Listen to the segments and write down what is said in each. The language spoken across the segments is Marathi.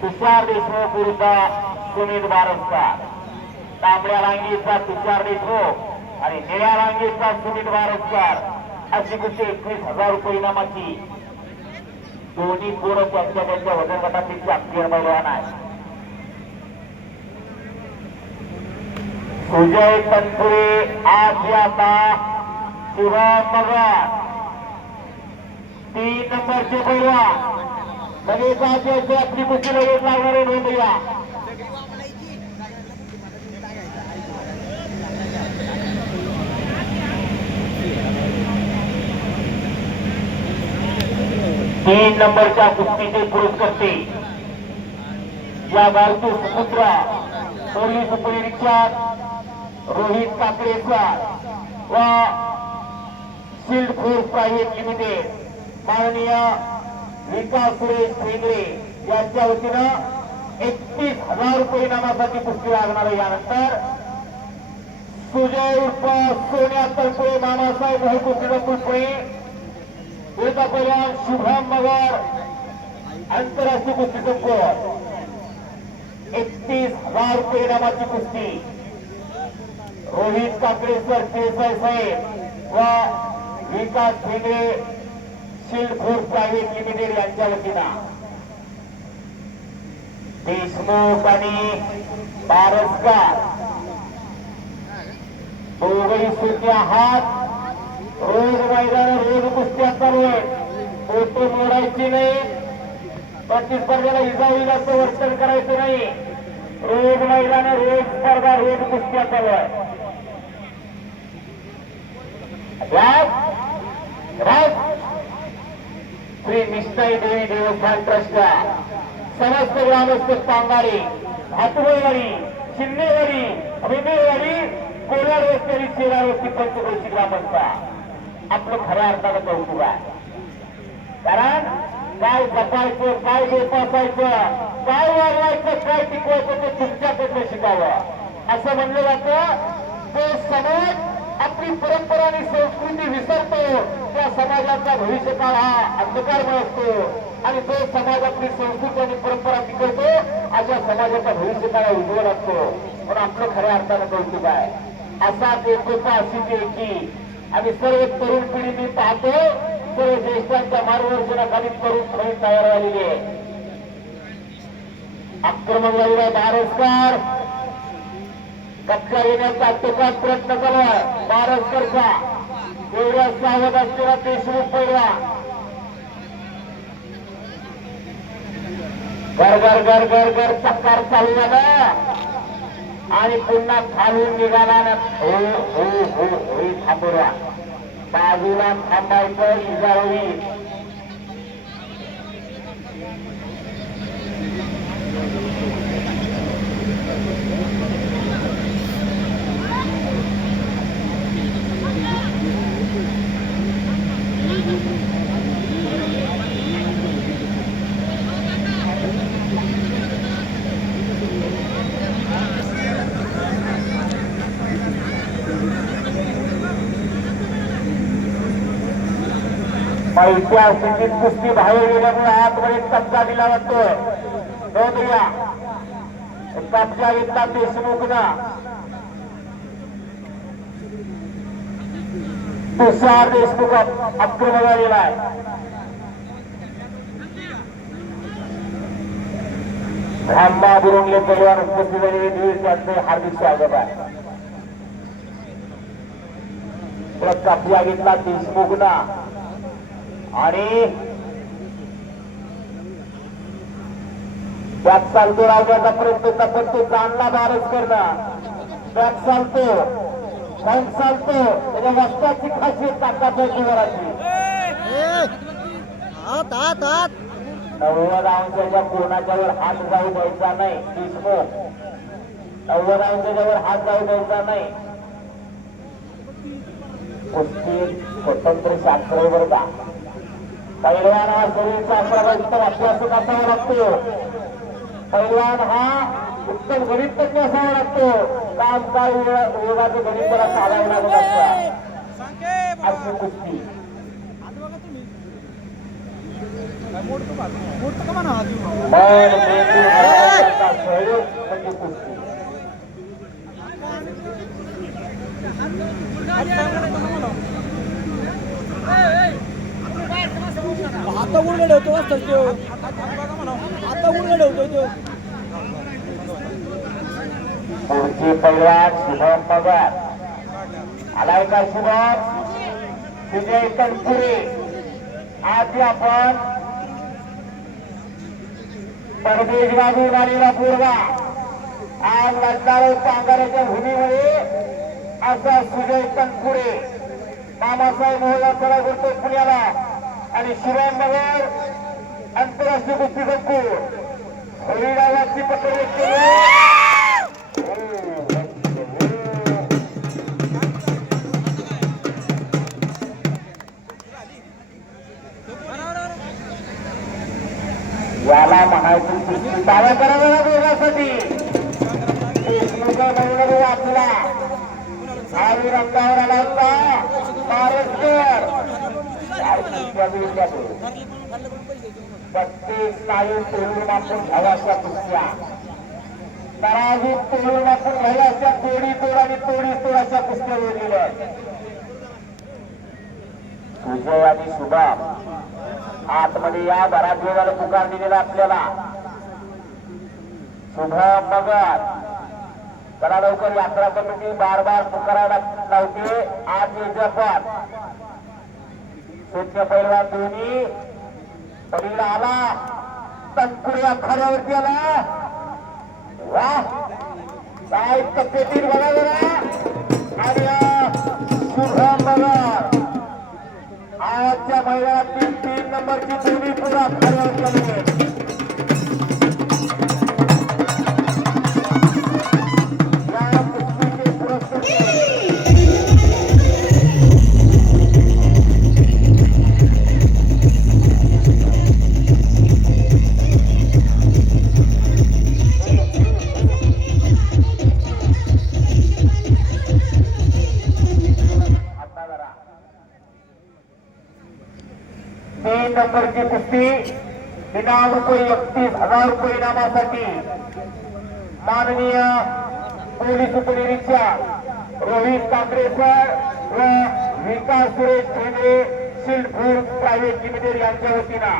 तुषार देशमुख विरुद्ध सुमित बारसकर. तांबड्या रांगेचा तुषार देशमुख आणि निळ्या रांगेचा सुमित बारसकर अशी कुठे 21,000 रुपये इनामाची दोन्ही पोरं त्यांच्या वजन गटातील चॅम्पियन पैलवान आहे. सुजय तनपुरे आज आता शुभम मगर 3 नंबरचे पैलवान लगेच आज आपली कुस्ती लगेच लागणार आहे. भैया 3 नंबरच्या कुस्तीचे पुरस्कर्ते या गावचे सुपुत्र पोलीस उपनिरीक्षक रोहित काकडेसर व शिल्ड फोर्स प्रायव्हेट लिमिटेड माननीय विकास सुरेश भेंद्रे यांच्या वतीनं 31,000 रुपये इनामासाठी कुस्ती लागणार आहे. यानंतर सुजय उर्फ सोन्या तळपुळे मामासाहेब मोह कुस्तीचा कुलपुळे विरुद्ध पैलवान शुभम मगर आंतरराष्ट्रीय कुस्ती संकुल 31,000 रुपये इनामाची कुस्ती रोहित काकडेसर देसाई साहेब व विकास भेंद्रे शिल्ड फोर्स प्रायव्हेट लिमिटेड यांच्या वतीनं देशमुख आणि बारसकर दोघही सुट्या हात रोज मैदान रोज कुस्त्या चालू आहेत. फोटो मोडायची नाही, प्रतिस्पर्धेला इजा होईल असं वर्तन करायचं नाही. रोज मैदान रोज स्पर्धा रोज कुस्त्या चालू आहे. श्री निष्ठाई देवी देवस्थान ट्रस्ट समस्त ग्रामस्थ पांगारी भातुबळवाडी शिंदेवाडी अभिमेवाडी कोलाड वस्ती शेरा वस्ती पंचक्रोशी ग्रामस्थ आपलं खऱ्या अर्थानं कौतुक आहे. कारण काय जपायचं, काय जोपासायचं, काय वाढवायचं, काय टिकवायचं ते तुमच्याकडनं शिकावं असं म्हणलं जातं. तो समाज आपली परंपरा आणि संस्कृती विसरतो, त्या समाजाचा भविष्यकाळ हा अंधकारमय असतो आणि जो समाज आपली संस्कृती आणि परंपरा टिकवतो अशा समाजाचा भविष्यकाळ उज्ज्वल असतो. म्हणून आपलं खऱ्या अर्थानं कौतुक आहे. असा एकोपा अशी एकी आणि सर्व तरुण पिढी मी पाहतो, सर्व ज्येष्ठांच्या मार्गदर्शनाखाली तरुण पिढी तयार झालेली आहे. आक्रमक झालेला बारसकर कच्चा येण्याचा टोकात प्रयत्न चालू आहे. बारसकरचा एवढ्या सावध असलेला देशमुख पैलवान गर गर गर गर गर चक्कार चालू झाला आणि पुन्हा खालून निघाला ना हो हो हो हो थांबवा बाजूला थांबायचं इजा होईल. पैशा स्थितीत कुस्ती बाहेर गेल्यामुळे आतमध्ये कब्जा दिला जातोय. नोंद घ्या, कब्जा घेतला देशमुखना. तुषार देशमुख आक्रमक झालेला आहे. ब्रह्मा बुरुंगले पैलवान उपस्थित झालेले दिवस त्यांचे हार्दिक स्वागत आहे. कब्जा घेतला देशमुखना आणि बॅक चालतो राहण्याचा प्रयत्न पण तो जाणला बारसकरनं. बॅक चालतो, फ्रंट चालतो, त्याच्या वस्ताची खासियत ताकद जोराची. 90 अंशाच्या कोणाच्यावर हात जाऊ द्यायचा नाही. देशमुख 90 अंशाच्यावर हात जाऊ द्यायचा नाही. कुस्ती स्वतंत्र शास्त्रावर का पैलवान हा शरीरचा असा अभ्यासक असावा लागतो. पैलवान हा उत्तम गणितज्ञ असावा लागतो. काम काय योगाचं गणित त्याला चालावं लागत असतं. अशी कुस्ती मन मेंदू नंबरची कुस्ती. आता उलगडे होतो वाजता तो आता उलगडे होतो तो पुढची पैलवान शुभम पगार आलाय का शुभम विजय तनपुरे. आज आपण परदेश गाजून आलेला पोरगा आज लढणार पांगाऱ्याच्या भूमीमध्ये असा सुजय तनपुरे मामासाहेब मोहला चला करतो पुण्याला आणि शिवाजीनगर आंतरराष्ट्रीय कुस्ती संकुल हरिडावाची पकड केली. याला म्हणायची कुस्ती दावा करावा दोघांसाठी. वाचला आणि रंगावर आला होता महाराष्ट्र 32 स्नायू तोडून आपण घ्याव्याच्या कुस्त्या तराजू तोडून आपण घ्याव्याच्या तोडी तोड आणि तोडी तोडाच्या कुस्त्या ओढलेल्या आहेत. सुजय आणि शुभम आतमध्ये या घरात वेळाला पुकार दिलेला आपल्याला. शुभम मगर चला लवकर यात्रा कमिटी बार बार पुकारायला लावते. आज जपान शून्य पैलवान दोन्ही पलीला आला तनपुरे अखाड्यावरती आला. वा काय तब्येतीत बघा जरा. आणि शुभम मगर आजच्या मैदानातील 3 नंबरची दोन्ही पुरा अखाड्यावर चालू. नंबरची कुस्ती इनाम रुपये 31,000 रुपये इनामासाठी माननीय पोलीस उपनिरीक्षक रोहित काकरेकर व विकास सुरेश ठेंगरे शिल्डपूर प्रायव्हेट लिमिटेड यांच्या वतीनं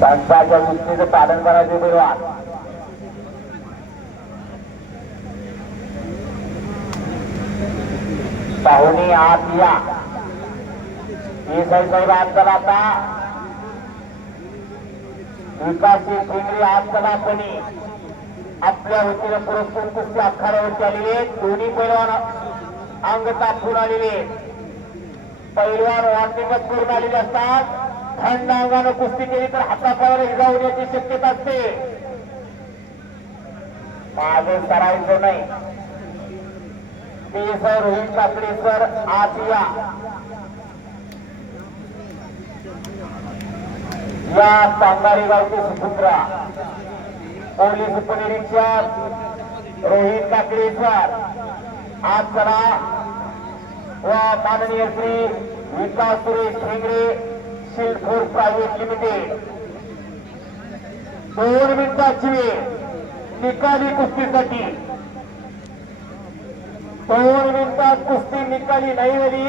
संस्थाच्या सूचनेचं पालन करायचे बरोबर. पाहुणे आत या. साहेब आज चला. आता विकास ठेंगरे आज चला. कोणी आपल्या वतीनं पुरस्कृत कुस्ती अखाड्यावरती आलेले दोन्ही पैलवान अंग तापून आलेले पैलवान वाटणीगत करून आलेले असतात. थंड अंगानं कुस्ती केली तर हातापायाला इजा होण्याची शक्यता असते. मागे सरायचं नाही. ते सर रोहित काकडे सर आत या. सांगारी गावचे सुपुत्रा पोलीस उपनिरीक्षक रोहित काकडे सर आज चला व माननीय श्री विकास सुरेश ठेंगरे शिल्डपूर प्रायव्हेट लिमिटेड 2 मिनिटाची वेळ निकाली कुस्तीसाठी. 2 मिनिटात कुस्ती निकाली नाही झाली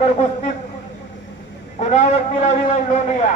तर कुस्ती कुणावरती लावली जाईल नोंदूया.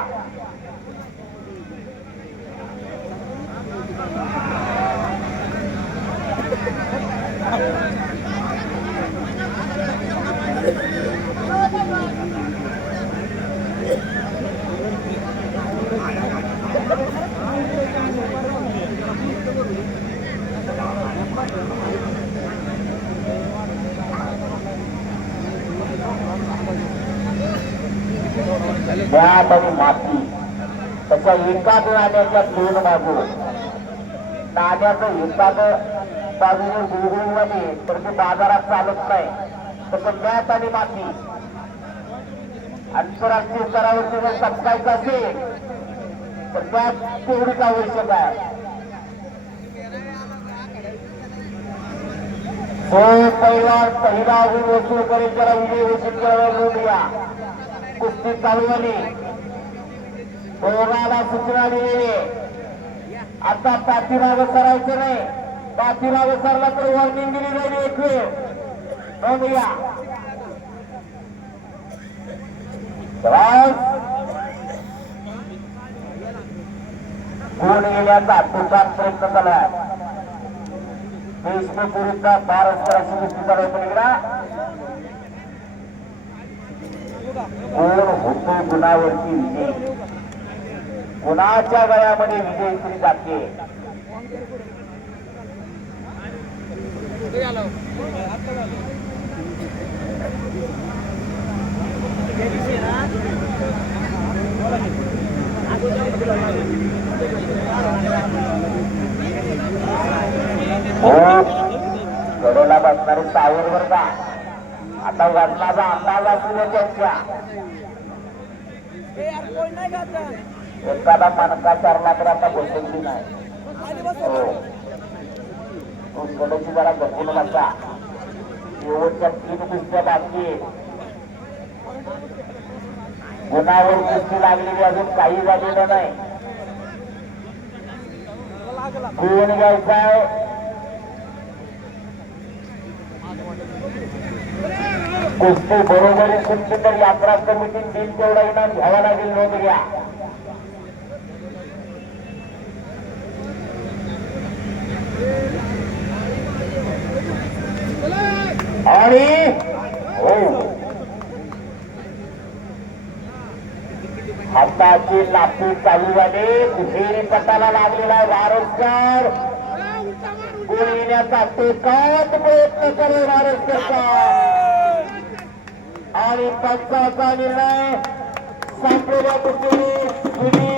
न्यात आणि माती तशा एकाच नाण्याच्या 2 बाजू. नाण्याचं एकाच बाजूने गुळगुळीमध्ये तर ते बाजारात चालत नाही. तसं न्यात आणि माती आंतरराष्ट्रीय स्तरावरती जर टपकायचं असेल तर त्यात तेवढीच आवश्यक आहे. तो पैलवान पहिला गुण वसूल करेल त्याला विजय घोषित करायला कुस्ती चालू झाली. दोघाला सूचना दिलेली आता पाठीमागं सरायचं नाही. पाठीमागं सरला तर वॉर्निंग दिली जाईल एक वेळ. बघूया गुण येण्याचा तुफान प्रयत्न झाला. देशमुख विरुद्ध महाराष्ट्राची कुस्ती चालू आहे. पलीकडा गुण होतो गुणावरती विजय. गुणाच्या गळ्यामध्ये विजय श्री जाते. कडेला बसणारे सावर वर का आता वजनाचा अंदाज असू दे त्यांच्या. एखादा मनका चारला तर आता बसवली नाही. हो गडाची जरा बसून बसा. शेवटच्या 3 कुस्त्या बाकी आहेत. गुणावर कुस्ती लागलेली अजून काही झालेलं नाही. गुण घ्यायचाय. कुस्ती बरोबरी सुटली तर यात्रा कमिटी 3 तेवढा इनाम घ्यावा लागेल. नोंद घ्या. आणि हो हाताची लापी चालू झाली. दुहेरी पटाला लागलेला आहे वारसकर. गुण येण्याचा टेकावत प्रयत्न करेल वारसकरचा आणि पंचाचा निर्णय संपलेल्या कुस्तीने